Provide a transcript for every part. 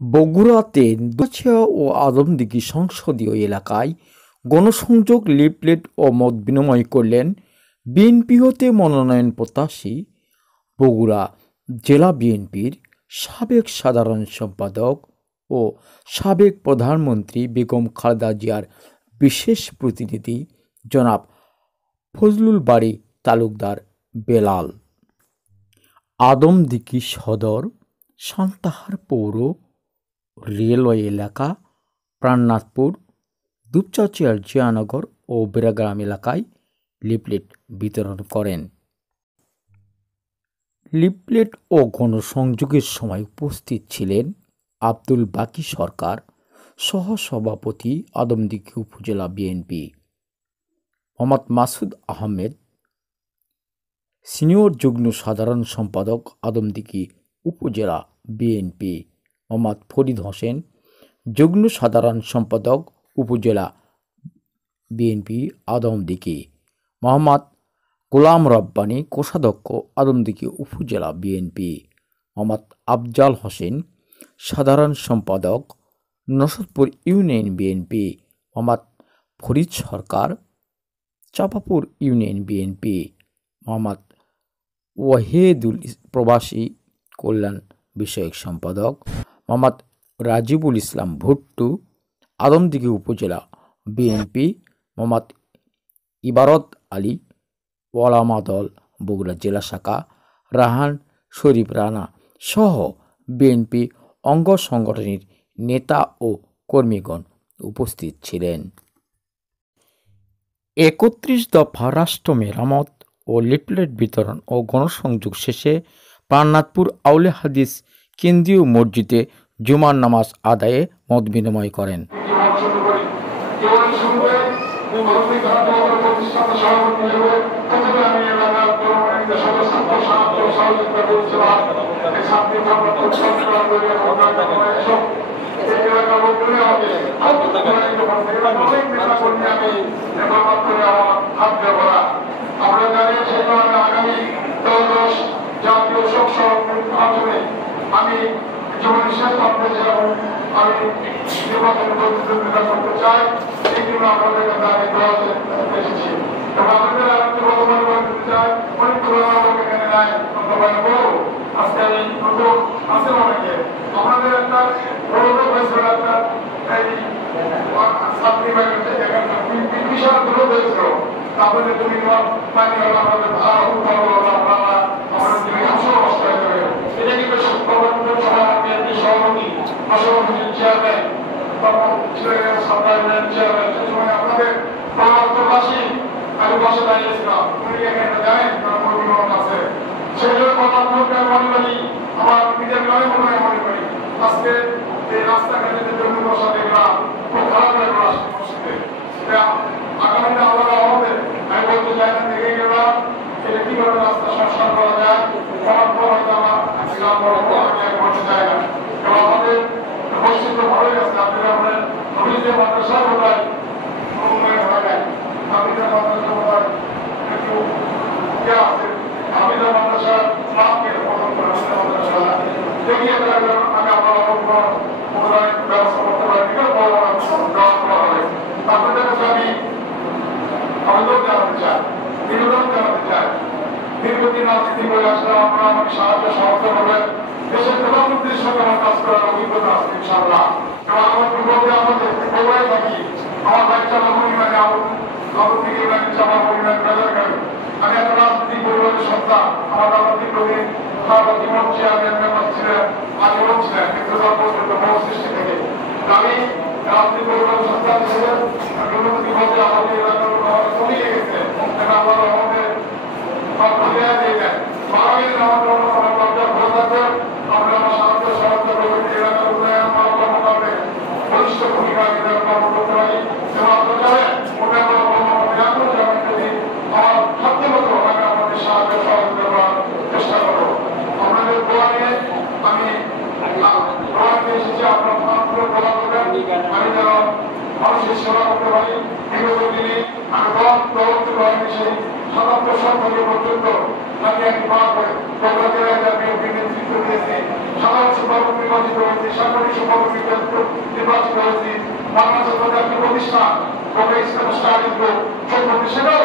বগুড়াতে দুগাছিয়া ও আদমদীঘি সংসদীয় এলাকায় গণসংযোগ লিফলেট ও মত বিনিময় করলেন বিএনপি হতে মনোনয়ন প্রত্যাশী বগুড়া জেলা বিএনপির সাবেক সাধারণ সম্পাদক ও সাবেক প্রধানমন্ত্রী বেগম খালেদা জিয়ার বিশেষ প্রতিনিধি জনাব ফজলুল বারী তালুকদার বেলাল। আদমদীঘি সদর, সান্তাহার পৌর রেলওয়ে এলাকা, প্রাণনাথপুর, দুপচাচিয়ার জিয়ানগর ও বেড়াগ্রাম এলাকায় লিফলেট বিতরণ করেন। লিফলেট ও গণসংযোগের সময় উপস্থিত ছিলেন আব্দুল বাকী সরকার, সহসভাপতি আদমদীঘি উপজেলা বিএনপি, মোহাম্মদ মাসুদ আহমেদ, সিনিয়র যুগ্ম সাধারণ সম্পাদক আদমদীঘি উপজেলা বিএনপি, মোহাম্মদ ফরিদ হোসেন, যুগ্ম সাধারণ সম্পাদক উপজেলা বিএনপি আদমদীঘি, মোহাম্মদ গোলাম রব্বানী, কোষাধ্যক্ষ আদমদীঘি উপজেলা বিএনপি, মোহাম্মদ আফজাল হোসেন, সাধারণ সম্পাদক নসরপুর ইউনিয়ন বিএনপি, মোহাম্মদ ফরিদ সরকার, চাপাপুর ইউনিয়ন বিএনপি, মোহাম্মদ ওয়াহিদুল প্রবাসী কল্যাণ বিষয়ক সম্পাদক, মোহাম্মদ রাজিবুল ইসলাম ভুট্টু, আদমদীঘি উপজেলা বিএনপি, মোহাম্মদ ইবারত আলী, ওলামা দল বগুড়া জেলা শাখা, রাহান শরীফ রানা সহ বিএনপি অঙ্গ সংগঠনের নেতা ও কর্মীগণ উপস্থিত ছিলেন। ৩১ দফা রাষ্ট্র মেরামত ও লিফলেট বিতরণ ও গণসংযোগ শেষে প্রাণনাথপুর আউলে হাদিস কেন্দ্রীয় মসজিদে জুমার নামাজ আদায়ে মত বিনিময় করেন। আমি জীবনের শেষ পর্যায়ে আমি নির্বাচন প্রতিদ্বন্দ্বিতা করতে চাই, এই জন্য আপনাদের কাছে আমি দোয়া এসেছি এবং আপনাদের আরেকটি বর্তমান করতে চাই। অনেক তুলনা লোক এখানে নাই, আজকে আমি নতুন আছে অনেকে আমাদের একটা বড় লোক হয়েছিল, একটা এই ছাত্রী বিশাল গ্রুপ হয়েছিল, তারপরে তুমি পানি হলো আমাদের আরো ভালো হলো, আপনারা আমাদের তুমি অংশ নষ্ট হয়ে যাবে। এটা কিন্তু সভাপতি অসভাপতি চেয়ারম্যান চেয়ারম্যান সেই সময় আপনাদের প্রবাসী আমি বসে দাঁড়িয়েছিলাম, উনি এখানে জানেন আছে সেই জন্য কথা বলতে মনে করি আমার নিজের নয় মনে করি আজকে এই রাস্তাঘাটে যে জমি বসা দেখলাম খুব খারাপ লাগলো। আসতে আগামীতে আমরা আমাদের আমি বলতে চাই না দেখে গেলাম এটা কিভাবে রাস্তা সংস্কার করা যায়, করার পর হয়তো আমার আমি বলতে চাই না এবং আমাদের মসজিদ তো ভালোই আছে। আপনারা আপনার নবীদের মাদ্রাসা বোধহয় উন্নয়ন হয় নাই, নবীদের মাদ্রাসা বোধহয় একটু আছে, নবীদের মাদ্রাসা মাপকে পছন্দ করে মাদ্রাসা দেখি আমি আপনারা বোধহয় ব্যবস্থা করতে পারি, গ্রহণ করা হবে। আপনাদের কাছে আমি আবেদন জানাতে চাই, নিবেদন জানাতে চাই, দীর্ঘদিন রাজনীতি করে আসলে আপনারা আমাকে সাহায্য সহযোগিতা করবেন। দেশের প্রধানমন্ত্রীর সঙ্গে আমার কাজ করার অভিজ্ঞতা আছে ইনশাআল্লাহ এবং আমার বিপদে আমাদের বগুড়ায় থাকি, আমার বাচ্চা পরিমাণে আবুদিকে বাচ্চা আমার পরিমাণ বেজার গেল। আমি একটা রাজনৈতিক পরিবারের সন্তান, আমার বাবা দীর্ঘদিন জীবন চেয়ারম্যান মেম্বার ছিলেন, আজীবন ছিলেন, কিন্তু তার পর্যন্ত বহু সৃষ্টি থেকে আমি রাজনৈতিক পরিবারের সন্তান ছিলেন। বিপদে আমাদের এলাকার আমাদের কমিয়ে গেছে এবং আপনারা আমাদের দিয়ে দেন আমরা আমার সাহায্য সহায়তা করবেন, এলাকার উন্নয়ন কর্মকাণ্ডে বলিষ্ঠ ভূমিকা গ্রহণ করতে পারি এবং আপনারা যদি আমার সাধ্যমতো আমি আপনাদের সাহায্য সহযোগিতা করার চেষ্টা করবো। আপনাদের দোয়া নিয়ে আমি এসেছি, আপনার দোয়া করবেন আমি যেন মানুষের সেবা করতে পারি। বিগত দিনে আমি দল সেই ৭৭ সাল থেকে পর্যন্ত আমি একটি পাওয়া করে বগুড়া জেলায় বিএনপি নেতৃত্ব দিয়েছি, সাধারণ সম্পাদক নির্বাচিত হয়েছি, সাংগঠনিক সম্পাদক নির্বাচিত হয়েছি, বাংলাদেশ জাতীয় প্রতিষ্ঠান তবে ইসলাম স্টাডি গ্রুপ সম্পর্কে সেটাও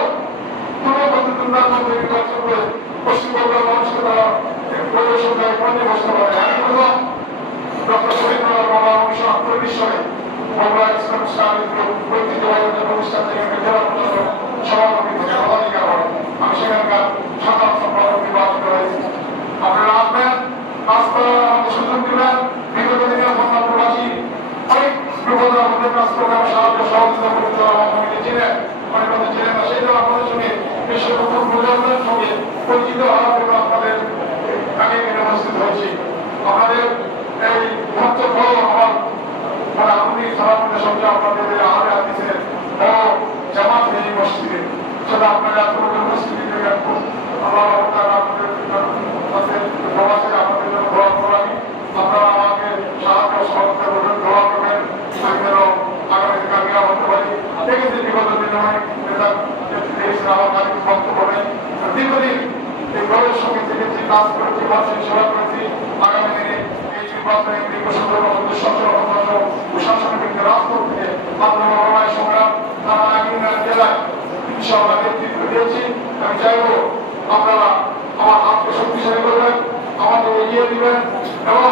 নির্বাচন করে পশ্চিমবঙ্গের মানুষকে তারা পরিবেশন করে পণ্যে বসতে পারে। আমি প্রথম ডক্টর শহীদ বাবা 1948 সালে বগুড়া ইসলাম স্টাডি গ্রুপ ঐতিহ্যবাহী প্রতিষ্ঠান থেকে জেলা প্রশাসক সভাপতি থেকে পদাধিকার হয়। আমি সেখানকার সাধারণ সম্পাদক নির্বাচিত হয়েছি। আপনারা আসবেন, রাস্তা আমাদের সুযোগ দিবেন। বিগত দিনে আপনার প্রবাসী অনেক বিপদের আমাদের কাজ করে সাহায্য সহযোগিতা করতে আমাকে চিনেন, অনেক কথা চিনেন না, সেই জন্য আপনাদের সঙ্গে বিশ্বের নতুন প্রজন্মের সঙ্গে পরিচিত হওয়ার জন্য আপনাদের আগে এখানে উপস্থিত হয়েছি। আপনাদের এই মঞ্চ ফল আমার মানে আপনি সভাপতির সঙ্গে আপনাদের আহলে হাদিসের ও জামাত এই মসজিদে সেটা আপনারা আপনাদের উপস্থিতি আল্লাহ আপনাদের কাছে প্রবাসে আপনাদের জন্য দোয়া করি। আপনারা আমাকে সাহায্য সহযোগিতা করবেন, দোয়া করবেন, আমি যেন আগামীতে কামিয়াব হতে পারি। দেখেছি বিগত দিনে অনেক নেতা আমার বক্তব্য নেই, দীর্ঘদিন এই দলের সঙ্গে থেকেছি, কাজ করেছি, মানুষের সেবা করেছি। আগামী দিনে এই নির্বাচনে শাসনের বিরুদ্ধে রাজপথ থেকে আন্দোলন সংগ্রাম নানা জেলায় ইনশাআল্লাহ নেতৃত্ব দিয়েছি। আমি চাইবো আপনারা আমার হাতকে শক্তিশালী করবেন, আমাদের এগিয়ে দিবেন এবং